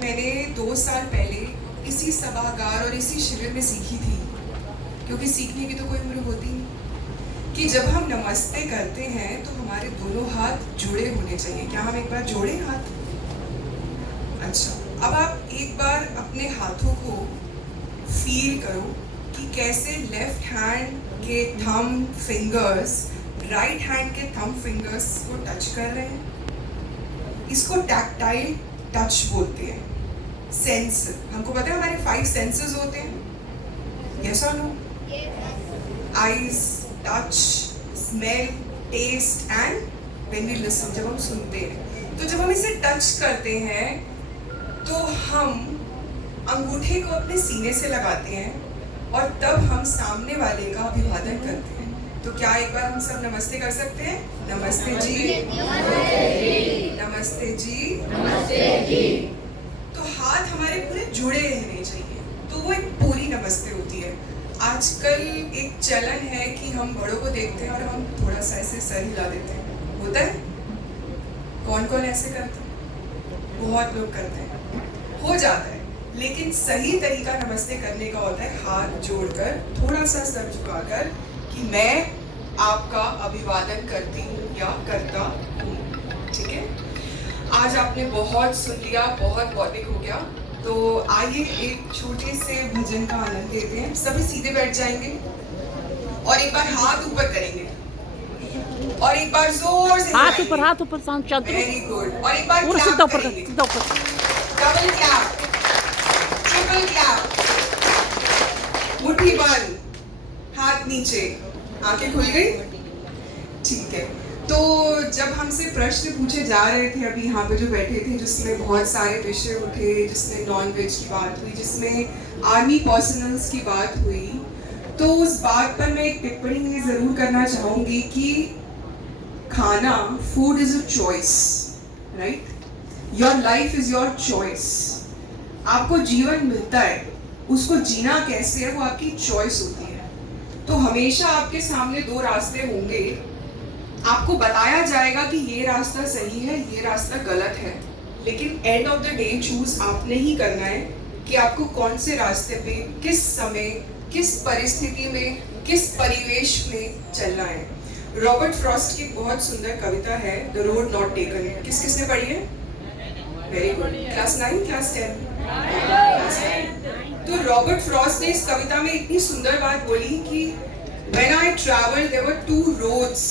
मैंने 2 साल पहले इसी सभागार और इसी शिविर में सीखी थी, क्योंकि सीखने की तो कोई उम्र होती नहीं, कि जब हम नमस्ते करते हैं तो हमारे दोनों हाथ जुड़े होने चाहिए। क्या हम एक बार जोड़े हाथ? अच्छा, अब आप एक बार अपने हाथों को फील करो कि कैसे लेफ्ट हैंड के थंब फिंगर्स राइट हैंड के थंब फिंगर्स को टच कर रहे हैं। इसको टैक्टाइल टच बोलते हैं। सेंस, हमको पता है हमारे 5 सेंसेस होते हैं, यस और no? Eyes, touch, smell, taste and when we listen, जब हम सुनते हैं। तो जब हम इसे टच करते हैं तो हम अंगूठे को अपने सीने से लगाते हैं और तब हम सामने वाले का अभिवादन करते हैं। तो क्या एक बार हम सब नमस्ते कर सकते हैं? नमस्ते जी, नमस्ते जी, नमस्ते जी। तो हाथ हमारे पूरे जुड़े रहने चाहिए, तो वो एक पूरी नमस्ते होती है। आजकल एक चलन है कि हम बड़ों को देखते हैं और हम थोड़ा सा ऐसे सर हिला देते हैं, होता है? कौन कौन ऐसे करते हैं? बहुत लोग करते हैं, हो जाता है। लेकिन सही तरीका नमस्ते करने का होता है हाथ जोड़कर, थोड़ा सा सर झुकाकर, कि मैं आपका अभिवादन करती हूँ या करता हूँ। ठीक है, आज आपने बहुत सुन लिया, बहुत बौद्धिक हो गया, तो आइए एक छोटे से भजन का आनंद लेते हैं। सभी सीधे बैठ जाएंगे और एक बार हाथ ऊपर करेंगे और एक बार जोर से हाथ ऊपर शांत। Very good. और एक बार पूरा क्लैप सीधा ऊपर करेंगे, सीधा ऊपर। डबल क्लैप, ट्रिपल क्लैप, मुट्ठी बंद, हाथ नीचे, आंखें खुल गई। ठीक है, तो जब हमसे प्रश्न पूछे जा रहे थे अभी यहाँ पे जो बैठे थे, जिसमें बहुत सारे विषय उठे, जिसमें नॉन वेज की बात हुई, जिसमें आर्मी पर्सनल्स की बात हुई, तो उस बात पर मैं एक टिप्पणी ये ज़रूर करना चाहूँगी कि खाना, food is a choice, right? Your life is your choice. आपको जीवन मिलता है, उसको जीना कैसे है वो आपकी चॉइस होती है। तो हमेशा आपके सामने 2 रास्ते होंगे, आपको बताया जाएगा कि ये रास्ता सही है, ये रास्ता गलत है, लेकिन end of the day choose आपने ही करना है कि आपको कौन से रास्ते पे, किस समय, किस परिस्थिति में, किस परिवेश में चलना है। रॉबर्ट फ्रॉस्ट की बहुत सुंदर कविता है, द रोड नॉट टेकन। किसने पढ़ी है? Very good. Class 9, class 10? Class 9। तो रॉबर्ट फ्रॉस्ट ने इस कविता में इतनी सुंदर बात बोली कि when I traveled there were 2 roads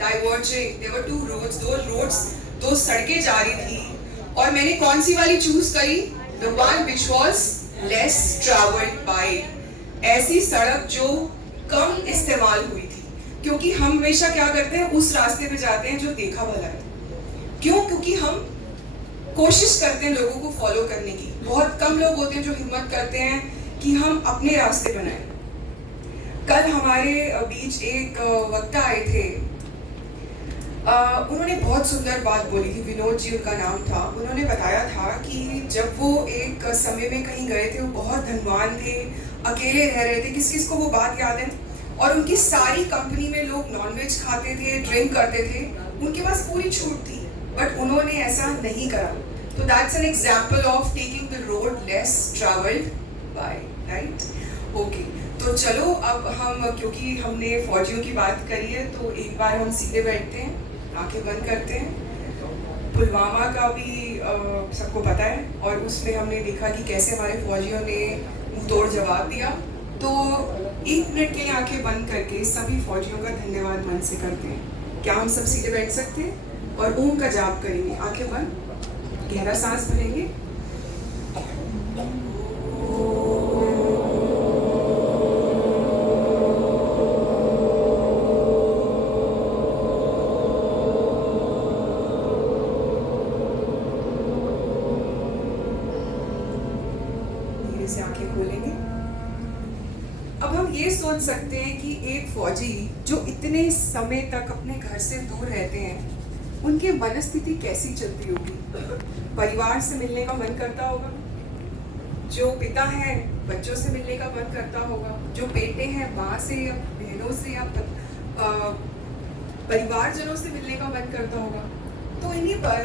diverging, there were 2 roads, दो सड़कें जा रही थी और मैंने कौन सी वाली चूज करी? The one which was less traveled by, ऐसी सड़क जो कम इस्तेमाल हुई थी। क्योंकि हम हमेशा क्या करते हैं, उस रास्ते पे जाते हैं जो देखा भला है। क्यों? क्योंकि हम कोशिश करते हैं लोगों को फॉलो करने की। बहुत कम लोग होते हैं जो हिम्मत करते हैं कि हम अपने रास्ते बनाएं। कल हमारे बीच एक वक्ता आए थे, उन्होंने बहुत सुंदर बात बोली थी, विनोद जी उनका नाम था। उन्होंने बताया था कि जब वो एक समय में कहीं गए थे, वो बहुत धनवान थे, अकेले रह रहे थे। किस किस को वो बात याद है? और उनकी सारी कंपनी में लोग नॉनवेज खाते थे, ड्रिंक करते थे, उनके पास पूरी छूट थी, बट उन्होंने ऐसा नहीं करा। तो that's an example of taking the road less travelled bye, right? Okay, तो चलो अब हम, क्योंकि हमने फौजियों की बात करी है, तो एक बार हम सीधे बैठते हैं, आंखें बंद करते हैं। पुलवामा का भी सबको पता है और उसमें हमने देखा कि कैसे हमारे फौजियों ने मुंहतोड़ जवाब दिया। तो 1 मिनट के लिए आंखें बंद करके सभी फौजियों का धन्यवाद मन से करते हैं। क्या हम सब सीधे बैठ सकते हैं और ओम का जाप करेंगे? आंखें बंद, गहरा सांस भरेंगे। से आंखें खोलेंगे। अब हम ये सोच सकते हैं कि एक फौजी जो इतने समय तक अपने घर से दूर रहते हैं, उनकी मनस्थिति कैसी चलती होगी? परिवार से मिलने का मन करता होगा, जो पिता हैं बच्चों से मिलने का मन करता होगा, जो बेटे हैं माँ से या बहनों से या परिवारजनों से मिलने का मन करता होगा। तो इन्हीं पर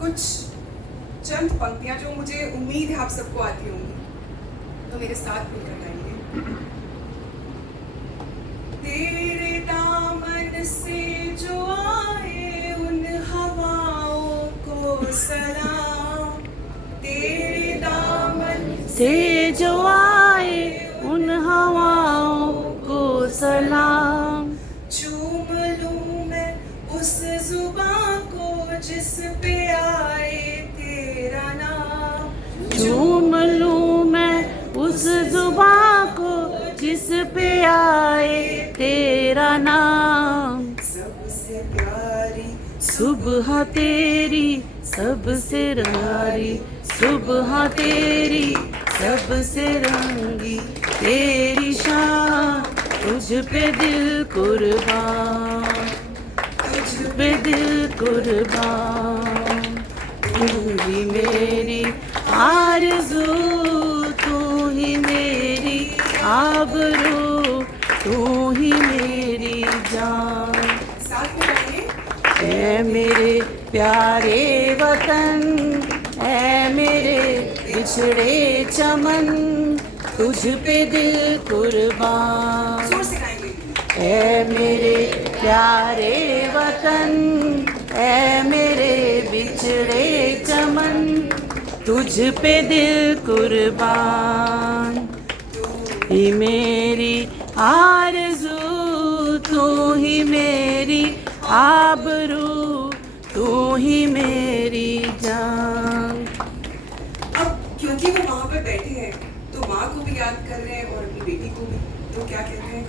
कुछ चंद पंक्तियां जो मुझे उम्मीद है आप सबको आती होंगी, तो मेरे साथ मिलकर गाएंगे। तेरे दामन से जो आए उन हवाओं को सलाम, तेरे दामन से जो आए उन हवाओं को सलाम, चूम लूं मैं उस जुबां को जिस पे आए तेरा नाम, चूम लूं मैं उस जुबां को जिस पे आए तेरा नाम। सबसे प्यारी सुबह तेरी सबसे रारी, सुबह तेरी सबसे रंगी, तेरी शान तुझ पे दिल कुर्बान, तुझ पे दिल कुर्बान। तू ही मेरी आरज़ू, तू ही मेरी आबरू, तू ही मेरी जान। साथ में गाएंगे। ऐ मेरे प्यारे वतन, ऐ मेरे बिछड़े चमन, तुझ पे दिल कुर्बान। जोर से गाएंगे। ऐ मेरे प्यारे वतन, ऐ मेरे बिछड़े चमन, तुझ पे दिल कुर्बान। तू ही मेरी आरज़ू, तू ही मेरी आबरू, तू ही मेरी जान। अब क्योंकि वो वहाँ पर बैठे हैं तो माँ को भी याद कर रहे हैं और अपनी बेटी को भी, तो क्या कहते हैं।